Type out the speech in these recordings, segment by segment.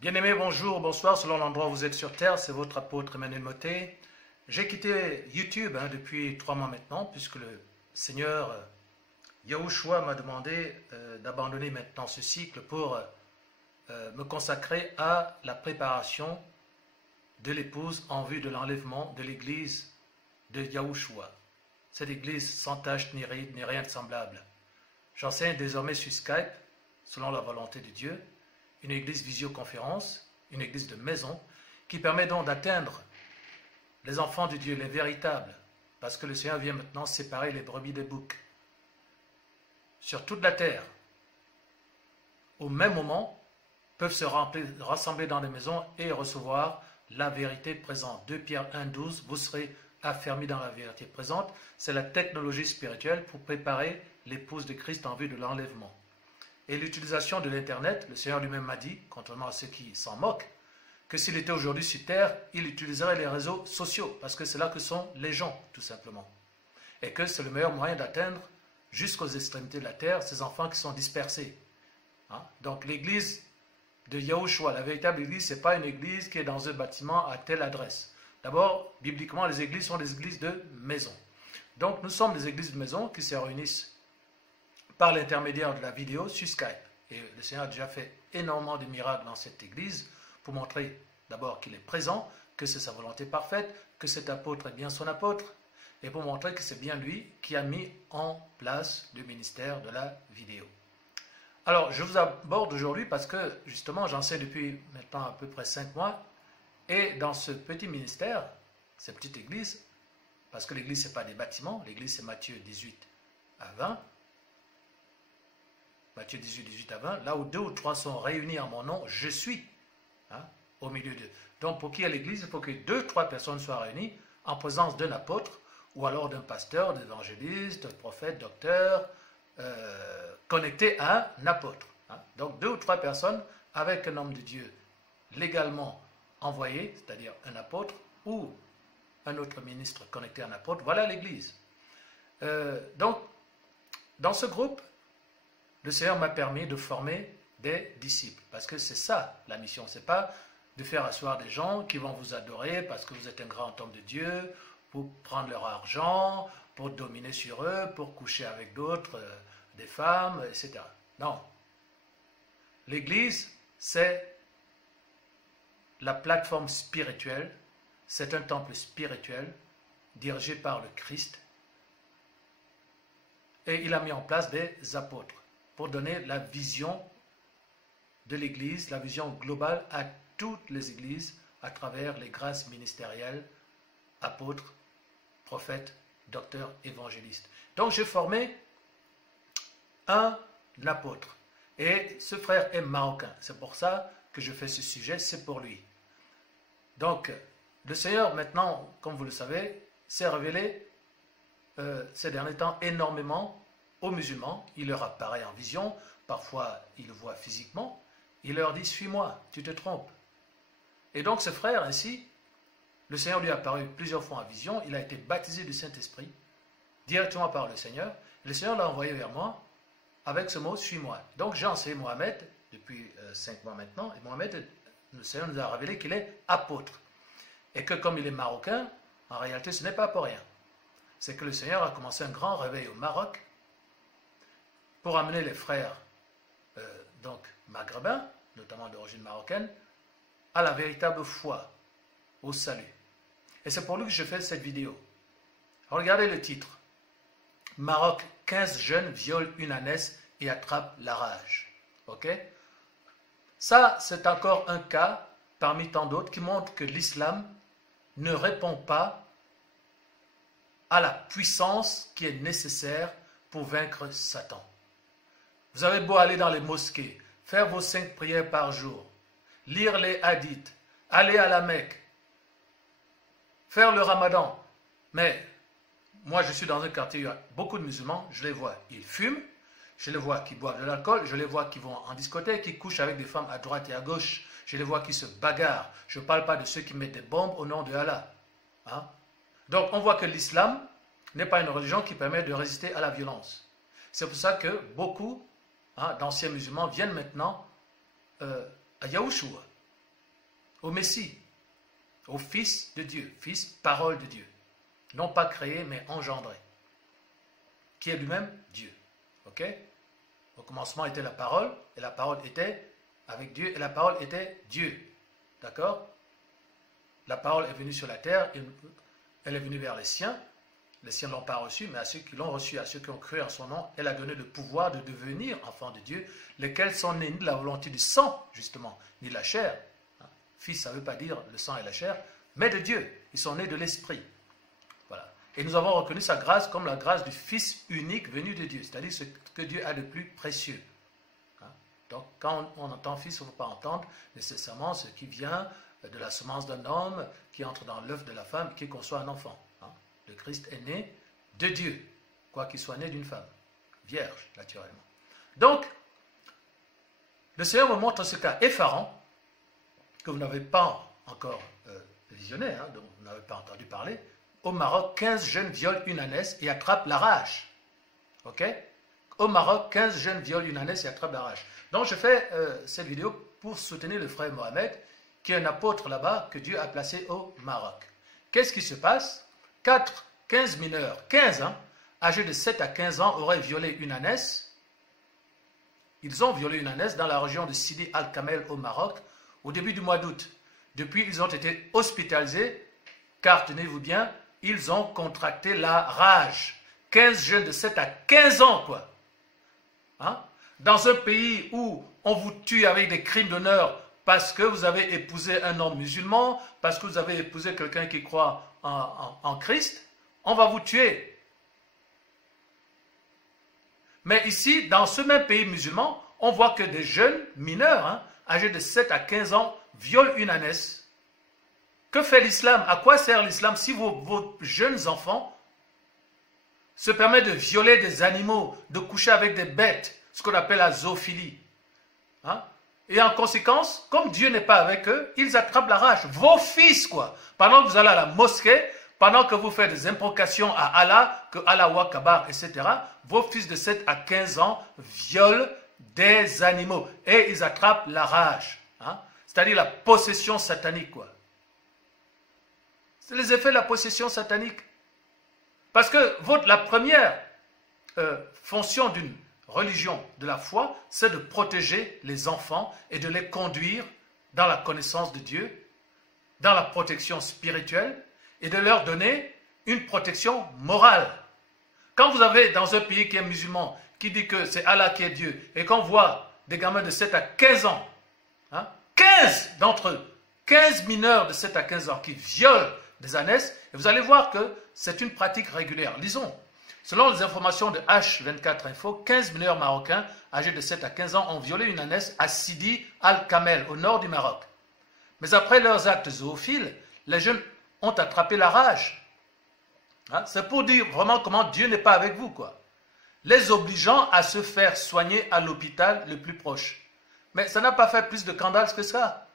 Bien-aimés, bonjour, bonsoir, selon l'endroit où vous êtes sur Terre, c'est votre apôtre Emmanuel Moté. J'ai quitté YouTube depuis 3 mois maintenant, puisque le Seigneur Yahushua m'a demandé d'abandonner maintenant ce cycle pour me consacrer à la préparation de l'épouse en vue de l'enlèvement de l'église de Yahushua. Cette église sans tache ni ride, ni rien de semblable. J'enseigne désormais sur Skype, selon la volonté de Dieu, une église visioconférence, une église de maison, qui permet donc d'atteindre les enfants de Dieu, les véritables, parce que le Seigneur vient maintenant séparer les brebis des boucs. Sur toute la terre, au même moment, peuvent se rassembler dans les maisons et recevoir la vérité présente. 2 Pierre 1,12, vous serez affermis dans la vérité présente. C'est la technologie spirituelle pour préparer l'épouse de Christ en vue de l'enlèvement. Et l'utilisation de l'Internet, le Seigneur lui-même m'a dit, contrairement à ceux qui s'en moquent, que s'il était aujourd'hui sur Terre, il utiliserait les réseaux sociaux, parce que c'est là que sont les gens, tout simplement. Et que c'est le meilleur moyen d'atteindre jusqu'aux extrémités de la Terre ces enfants qui sont dispersés. Donc l'église de Yahushua, la véritable église, ce n'est pas une église qui est dans un bâtiment à telle adresse. D'abord, bibliquement, les églises sont des églises de maison. Donc nous sommes des églises de maison qui se réunissent par l'intermédiaire de la vidéo sur Skype. Et le Seigneur a déjà fait énormément de miracles dans cette église pour montrer d'abord qu'il est présent, que c'est sa volonté parfaite, que cet apôtre est bien son apôtre, et pour montrer que c'est bien lui qui a mis en place le ministère de la vidéo. Alors, je vous aborde aujourd'hui parce que justement, j'enseigne depuis maintenant à peu près 5 mois, et dans ce petit ministère, cette petite église, parce que l'église, ce n'est pas des bâtiments, l'église, c'est Matthieu 18 à 20, Matthieu 18, 18 à 20, là où 2 ou 3 sont réunis en mon nom, je suis au milieu d'eux. Donc pour qu'il y ait l'église, il faut que 2 ou 3 personnes soient réunies en présence d'un apôtre, ou alors d'un pasteur, d'un évangéliste, d'un prophète, docteur, connecté à un apôtre. Donc 2 ou 3 personnes avec un homme de Dieu légalement envoyé, c'est-à-dire un apôtre, ou un autre ministre connecté à un apôtre, voilà l'église. Donc, dans ce groupe, le Seigneur m'a permis de former des disciples. Parce que c'est ça la mission. Ce n'est pas de faire asseoir des gens qui vont vous adorer parce que vous êtes un grand homme de Dieu, pour prendre leur argent, pour dominer sur eux, pour coucher avec d'autres, des femmes, etc. Non. L'Église, c'est la plateforme spirituelle. C'est un temple spirituel dirigé par le Christ. Et il a mis en place des apôtres pour donner la vision de l'Église, la vision globale à toutes les églises à travers les grâces ministérielles, apôtres, prophètes, docteurs, évangélistes. Donc j'ai formé un apôtre et ce frère est marocain. C'est pour ça que je fais ce sujet, c'est pour lui. Donc le Seigneur maintenant, comme vous le savez, s'est révélé ces derniers temps énormément aux musulmans. Il leur apparaît en vision, parfois il le voit physiquement. Il leur dit, suis-moi, tu te trompes. Et donc ce frère ainsi, le Seigneur lui a apparu plusieurs fois en vision, il a été baptisé du Saint-Esprit, directement par le Seigneur. Et le Seigneur l'a envoyé vers moi avec ce mot, suis-moi. Donc j'ai enseigné Mohamed depuis 5 mois maintenant, et Mohamed, le Seigneur nous a révélé qu'il est apôtre. Et que comme il est marocain, en réalité ce n'est pas pour rien. C'est que le Seigneur a commencé un grand réveil au Maroc pour amener les frères donc maghrébins, notamment d'origine marocaine, à la véritable foi, au salut. Et c'est pour lui que je fais cette vidéo. Regardez le titre. Maroc, 15 jeunes violent une ânesse et attrapent la rage. Ok? Ça, c'est encore un cas parmi tant d'autres qui montre que l'islam ne répond pas à la puissance qui est nécessaire pour vaincre Satan. Vous avez beau aller dans les mosquées, faire vos 5 prières par jour, lire les hadiths, aller à la Mecque, faire le ramadan. Mais moi, je suis dans un quartier où il y a beaucoup de musulmans, je les vois, ils fument, je les vois qui boivent de l'alcool, je les vois qui vont en discothèque, qui couchent avec des femmes à droite et à gauche, je les vois qui se bagarrent. Je ne parle pas de ceux qui mettent des bombes au nom de Allah. Donc, on voit que l'islam n'est pas une religion qui permet de résister à la violence. C'est pour ça que beaucoup d'anciens musulmans viennent maintenant à Yahushua. au Messie, au Fils de Dieu, Fils, parole de Dieu. Non pas créé, mais engendré. Qui est lui-même Dieu. Ok? Au commencement était la parole, et la parole était avec Dieu, et la parole était Dieu. D'accord? La parole est venue sur la terre, elle est venue vers les siens ne l'ont pas reçu, mais à ceux qui l'ont reçu, à ceux qui ont cru en son nom, elle a donné le pouvoir de devenir enfants de Dieu, lesquels sont nés ni de la volonté du sang, justement, ni de la chair. Fils, ça ne veut pas dire le sang et la chair, mais de Dieu. Ils sont nés de l'Esprit. Voilà. Et nous avons reconnu sa grâce comme la grâce du Fils unique venu de Dieu, c'est-à-dire ce que Dieu a de plus précieux. Donc, quand on entend Fils, on ne faut pas entendre nécessairement ce qui vient de la semence d'un homme, qui entre dans l'œuf de la femme, qui conçoit un enfant. Le Christ est né de Dieu, quoi qu'il soit né d'une femme, vierge, naturellement. Donc, le Seigneur me montre ce cas effarant, que vous n'avez pas encore visionné, dont vous n'avez pas entendu parler. Au Maroc, 15 jeunes violent une ânesse et attrapent la rage. Ok? Au Maroc, 15 jeunes violent une ânesse et attrapent la rage. Donc, je fais cette vidéo pour soutenir le frère Mohamed, qui est un apôtre là-bas que Dieu a placé au Maroc. Qu'est-ce qui se passe? 15 mineurs, 15 ans, âgés de 7 à 15 ans, auraient violé une ânesse. Ils ont violé une ânesse dans la région de Sidi Al-Kamel au Maroc au début du mois d'août. Depuis, ils ont été hospitalisés car, tenez-vous bien, ils ont contracté la rage. 15 jeunes de 7 à 15 ans, quoi. Dans un pays où on vous tue avec des crimes d'honneur parce que vous avez épousé un homme musulman, parce que vous avez épousé quelqu'un qui croit en Christ, on va vous tuer. Mais ici, dans ce même pays musulman, on voit que des jeunes mineurs, âgés de 7 à 15 ans, violent une ânesse. Que fait l'islam? À quoi sert l'islam si vos jeunes enfants se permettent de violer des animaux, de coucher avec des bêtes, ce qu'on appelle la zoophilie? Et en conséquence, comme Dieu n'est pas avec eux, ils attrapent la rage. Vos fils, quoi. Pendant que vous allez à la mosquée, pendant que vous faites des invocations à Allah, que Allah Wakabar, etc., vos fils de 7 à 15 ans violent des animaux. Et ils attrapent la rage. C'est-à-dire la possession satanique, quoi. C'est les effets de la possession satanique. Parce que la première fonction d'une religion de la foi, c'est de protéger les enfants et de les conduire dans la connaissance de Dieu, dans la protection spirituelle et de leur donner une protection morale. Quand vous avez dans un pays qui est musulman, qui dit que c'est Allah qui est Dieu, et qu'on voit des gamins de 7 à 15 ans, 15 d'entre eux, 15 mineurs de 7 à 15 ans qui violent des ânesses, et vous allez voir que c'est une pratique régulière. Lisons. Selon les informations de H24 Info, 15 mineurs marocains âgés de 7 à 15 ans ont violé une ânesse à Sidi Al-Kamel, au nord du Maroc. Mais après leurs actes zoophiles, les jeunes ont attrapé la rage. C'est pour dire vraiment comment Dieu n'est pas avec vous, quoi. Les obligeant à se faire soigner à l'hôpital le plus proche. Mais ça n'a pas fait plus de scandales que ça.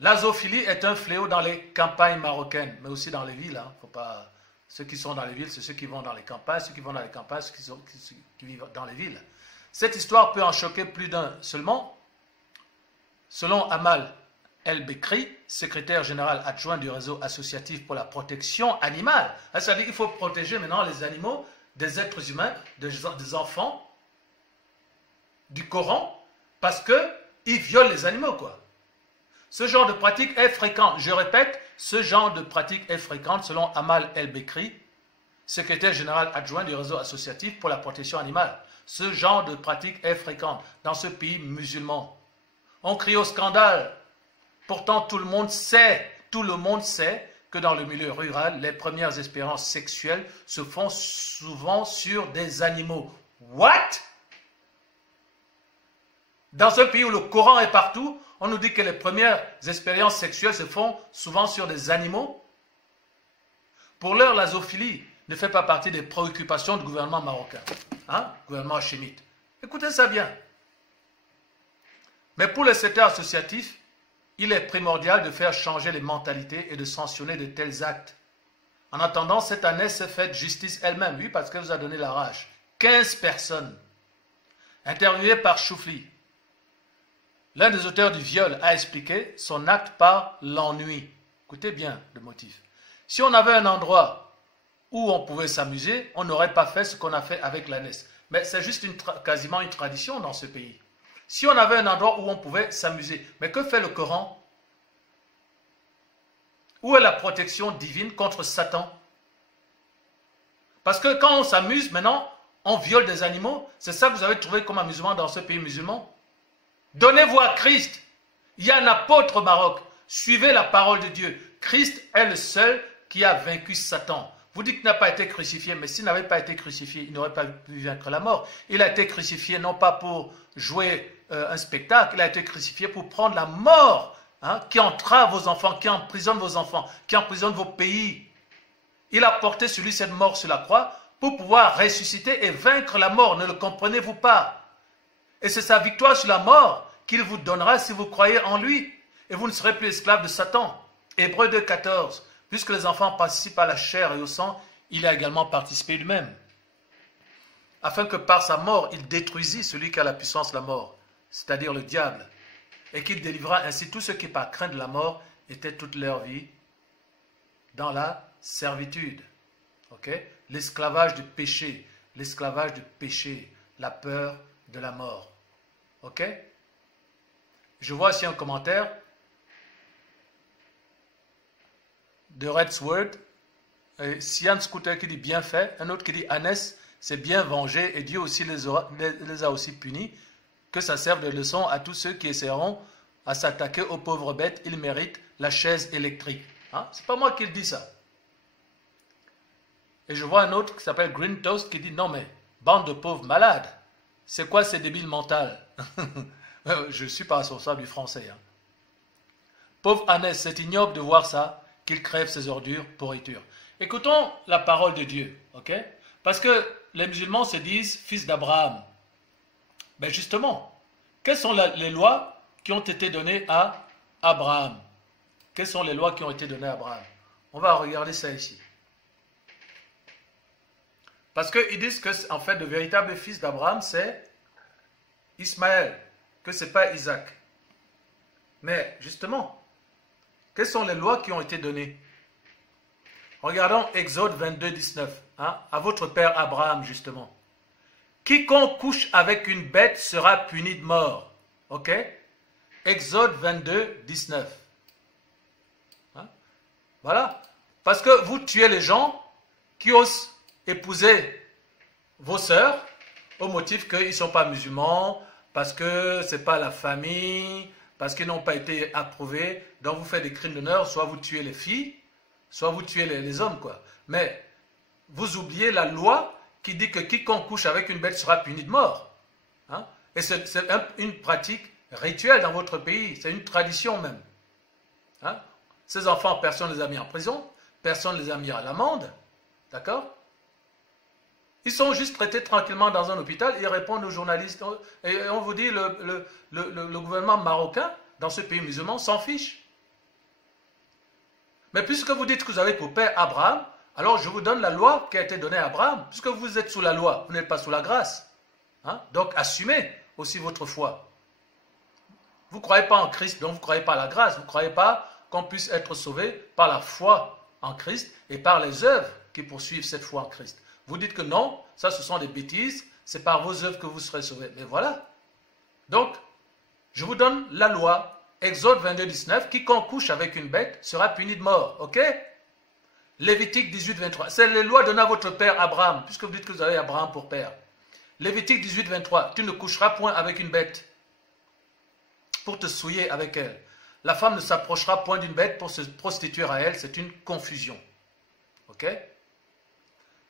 La zoophilie est un fléau dans les campagnes marocaines, mais aussi dans les villes. Faut pas... Ceux qui sont dans les villes, c'est ceux qui vont dans les campagnes. Ceux qui vont dans les campagnes, ceux qui vivent dans les villes. Cette histoire peut en choquer plus d'un seulement. Selon Amal El-Bekri, secrétaire général adjoint du réseau associatif pour la protection animale, c'est-à-dire qu'il faut protéger maintenant les animaux, des êtres humains, des enfants, du Coran, parce qu'ils violent les animaux, quoi. Ce genre de pratique est fréquent. Je répète, ce genre de pratique est fréquente selon Amal El-Bekri, secrétaire général adjoint du réseau associatif pour la protection animale. Ce genre de pratique est fréquente dans ce pays musulman. On crie au scandale. Pourtant, tout le monde sait que dans le milieu rural, les premières expériences sexuelles se font souvent sur des animaux. What? Dans un pays où le Coran est partout, on nous dit que les premières expériences sexuelles se font souvent sur des animaux. Pour l'heure, la zoophilie ne fait pas partie des préoccupations du gouvernement marocain, gouvernement hachémite. Écoutez ça bien. Mais pour le secteur associatif, il est primordial de faire changer les mentalités et de sanctionner de tels actes. En attendant, cette année s'est faite justice elle-même, oui, parce qu'elle vous a donné la rage. 15 personnes, interviewées par Choufli. L'un des auteurs du viol a expliqué son acte par l'ennui. Écoutez bien le motif. Si on avait un endroit où on pouvait s'amuser, on n'aurait pas fait ce qu'on a fait avec l'ânesse. Mais c'est juste quasiment une tradition dans ce pays. Si on avait un endroit où on pouvait s'amuser, mais que fait le Coran? Où est la protection divine contre Satan? Parce que quand on s'amuse, maintenant, on viole des animaux. C'est ça que vous avez trouvé comme amusement dans ce pays musulman? Donnez-vous à Christ. Il y a un apôtre au Maroc. Suivez la parole de Dieu. Christ est le seul qui a vaincu Satan. Vous dites qu'il n'a pas été crucifié, mais s'il n'avait pas été crucifié, il n'aurait pas pu vaincre la mort. Il a été crucifié non pas pour jouer un spectacle, il a été crucifié pour prendre la mort, hein, qui entrave vos enfants, qui emprisonne vos enfants, qui emprisonne vos pays. Il a porté sur lui cette mort sur la croix pour pouvoir ressusciter et vaincre la mort. Ne le comprenez-vous pas? Et c'est sa victoire sur la mort qu'il vous donnera si vous croyez en lui. Et vous ne serez plus esclaves de Satan. Hébreux 2, 14. Puisque les enfants participent à la chair et au sang, il a également participé lui-même. Afin que par sa mort, il détruisit celui qui a la puissance de la mort, c'est-à-dire le diable. Et qu'il délivra ainsi tous ceux qui, par crainte de la mort, étaient toute leur vie dans la servitude. Okay? L'esclavage du péché, la peur de la mort. Ok? Je vois ici un commentaire de Red Sword, Sian Scooter qui dit bien fait, un autre qui dit ânesse, c'est bien vengé et Dieu aussi les a aussi punis, que ça serve de leçon à tous ceux qui essaieront à s'attaquer aux pauvres bêtes, ils méritent la chaise électrique. Hein? C'est pas moi qui le dis ça. Et je vois un autre qui s'appelle Green Toast qui dit non mais, bande de pauvres malades, c'est quoi ces débiles mentales? Je ne suis pas responsable du français. Hein. Pauvre ânesse, c'est ignoble de voir ça, qu'il crève ses ordures, pourriture. Écoutons la parole de Dieu, ok? Parce que les musulmans se disent fils d'Abraham. Ben justement, quelles sont les lois qui ont été données à Abraham? Quelles sont les lois qui ont été données à Abraham? On va regarder ça ici. Parce qu'ils disent que, en fait, le véritable fils d'Abraham, c'est Ismaël, que ce n'est pas Isaac. Mais, justement, quelles sont les lois qui ont été données? Regardons Exode 22, 19, hein, à votre père Abraham, justement. Quiconque couche avec une bête sera puni de mort. Ok? Exode 22, 19. Hein? Voilà. Parce que vous tuez les gens qui osent épouser vos sœurs au motif qu'ils ne sont pas musulmans, parce que ce n'est pas la famille, parce qu'ils n'ont pas été approuvés. Donc vous faites des crimes d'honneur, soit vous tuez les filles, soit vous tuez les hommes, quoi. Mais vous oubliez la loi qui dit que quiconque couche avec une bête sera puni de mort. Hein? Et c'est une pratique rituelle dans votre pays, c'est une tradition même. Hein? Ces enfants, personne ne les a mis en prison, personne ne les a mis à l'amende, d'accord? Ils sont juste traités tranquillement dans un hôpital, ils répondent aux journalistes, et on vous dit le gouvernement marocain, dans ce pays musulman, s'en fiche. Mais puisque vous dites que vous avez pour père Abraham, alors je vous donne la loi qui a été donnée à Abraham. Puisque vous êtes sous la loi, vous n'êtes pas sous la grâce. Hein? Donc assumez aussi votre foi. Vous ne croyez pas en Christ, donc vous ne croyez pas à la grâce. Vous ne croyez pas qu'on puisse être sauvé par la foi en Christ et par les œuvres qui poursuivent cette foi en Christ. Vous dites que non, ça ce sont des bêtises, c'est par vos œuvres que vous serez sauvés. Mais voilà. Donc, je vous donne la loi. Exode 22, 19, quiconque couche avec une bête sera puni de mort. Ok? Lévitique 18, 23. C'est les lois données à votre père Abraham, puisque vous dites que vous avez Abraham pour père. Lévitique 18, 23. Tu ne coucheras point avec une bête pour te souiller avec elle. La femme ne s'approchera point d'une bête pour se prostituer à elle. C'est une confusion. Ok?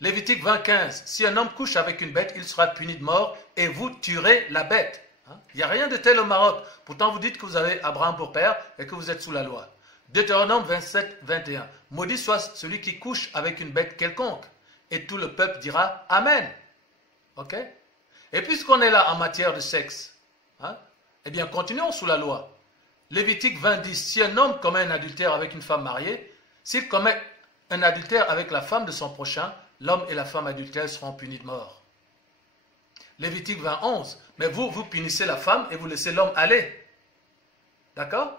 Lévitique 20, 15. Si un homme couche avec une bête, il sera puni de mort et vous tuerez la bête. Il n'y a rien de tel au Maroc. Pourtant, vous dites que vous avez Abraham pour père et que vous êtes sous la loi. Deutéronome 27, 21. Maudit soit celui qui couche avec une bête quelconque. Et tout le peuple dira Amen. Ok? Et puisqu'on est là en matière de sexe, hein, eh bien, continuons sous la loi. Lévitique 20, 10. Si un homme commet un adultère avec une femme mariée, s'il commet un adultère avec la femme de son prochain, l'homme et la femme adultère seront punis de mort. Lévitique 20, 11. Mais vous punissez la femme et vous laissez l'homme aller. D'accord?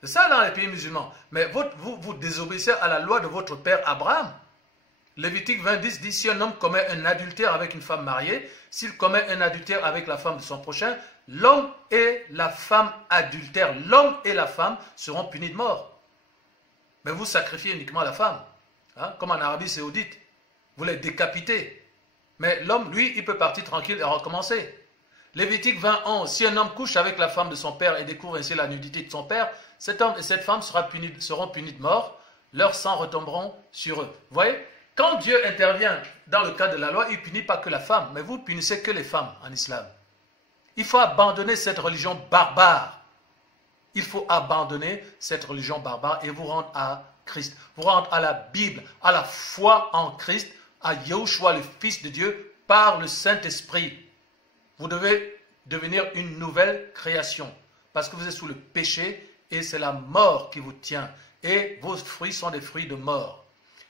C'est ça dans les pays musulmans. Mais vous désobéissez à la loi de votre père Abraham. Lévitique 20:10 dit, si un homme commet un adultère avec une femme mariée, s'il commet un adultère avec la femme de son prochain, l'homme et la femme adultère, l'homme et la femme seront punis de mort. Mais vous sacrifiez uniquement la femme, hein, comme en Arabie Saoudite. Vous les décapitez. Mais l'homme, lui, il peut partir tranquille et recommencer. Lévitique 20:11, si un homme couche avec la femme de son père et découvre ainsi la nudité de son père, cet homme et cette femme seront punis de mort, leurs sangs retomberont sur eux. Vous voyez? Quand Dieu intervient dans le cas de la loi, il ne punit pas que la femme, mais vous punissez que les femmes en islam. Il faut abandonner cette religion barbare. Il faut abandonner cette religion barbare et vous rendre à Christ. Vous rendre à la Bible, à la foi en Christ, à Yahushua, le Fils de Dieu, par le Saint-Esprit. Vous devez devenir une nouvelle création parce que vous êtes sous le péché et c'est la mort qui vous tient. Et vos fruits sont des fruits de mort.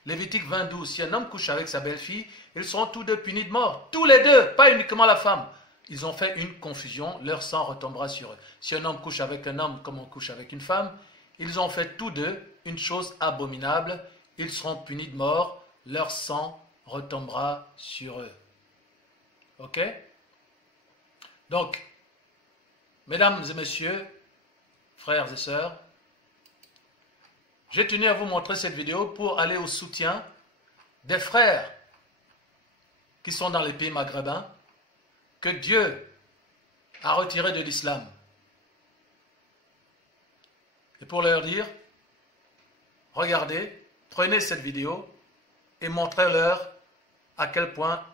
Lévitique 20:12, si un homme couche avec sa belle-fille, ils seront tous deux punis de mort. Tous les deux, pas uniquement la femme. Ils ont fait une confusion, leur sang retombera sur eux. Si un homme couche avec un homme comme on couche avec une femme, ils ont fait tous deux une chose abominable, ils seront punis de mort, leur sang retombera sur eux. Ok? Donc, mesdames et messieurs, frères et sœurs, j'ai tenu à vous montrer cette vidéo pour aller au soutien des frères qui sont dans les pays maghrébins, que Dieu a retirés de l'islam. Et pour leur dire, regardez, prenez cette vidéo et montrez-leur à quel point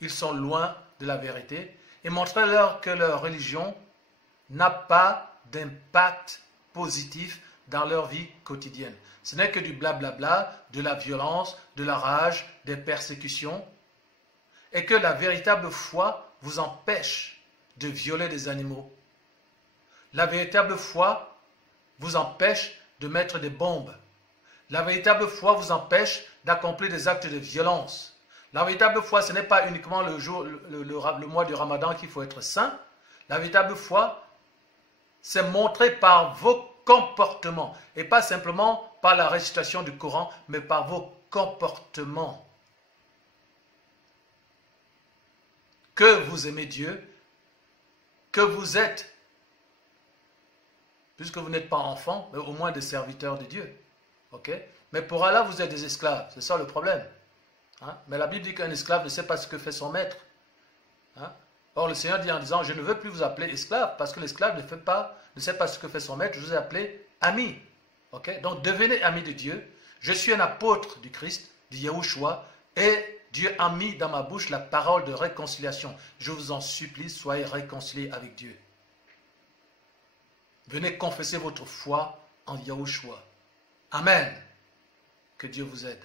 ils sont loin de la vérité et montrez-leur que leur religion n'a pas d'impact positif dans leur vie quotidienne. Ce n'est que du blablabla, de la violence, de la rage, des persécutions, et que la véritable foi vous empêche de violer des animaux. La véritable foi vous empêche de mettre des bombes. La véritable foi vous empêche d'accomplir des actes de violence. La véritable foi, ce n'est pas uniquement le mois du Ramadan qu'il faut être saint. La véritable foi, c'est montré par vos comportements et pas simplement par la récitation du Coran, mais par vos comportements. Que vous aimez Dieu, que vous êtes, puisque vous n'êtes pas enfants, mais au moins des serviteurs de Dieu. Okay? Mais pour Allah, vous êtes des esclaves, c'est ça le problème. Hein? Mais la Bible dit qu'un esclave ne sait pas ce que fait son maître. Hein? Or, le Seigneur dit en disant, je ne veux plus vous appeler esclave, parce que l'esclave ne sait pas ce que fait son maître, je vous ai appelé ami. Okay? Donc, devenez ami de Dieu. Je suis un apôtre du Christ, du Yahushua, et Dieu a mis dans ma bouche la parole de réconciliation. Je vous en supplie, soyez réconciliés avec Dieu. Venez confesser votre foi en Yahushua. Amen. Que Dieu vous aide.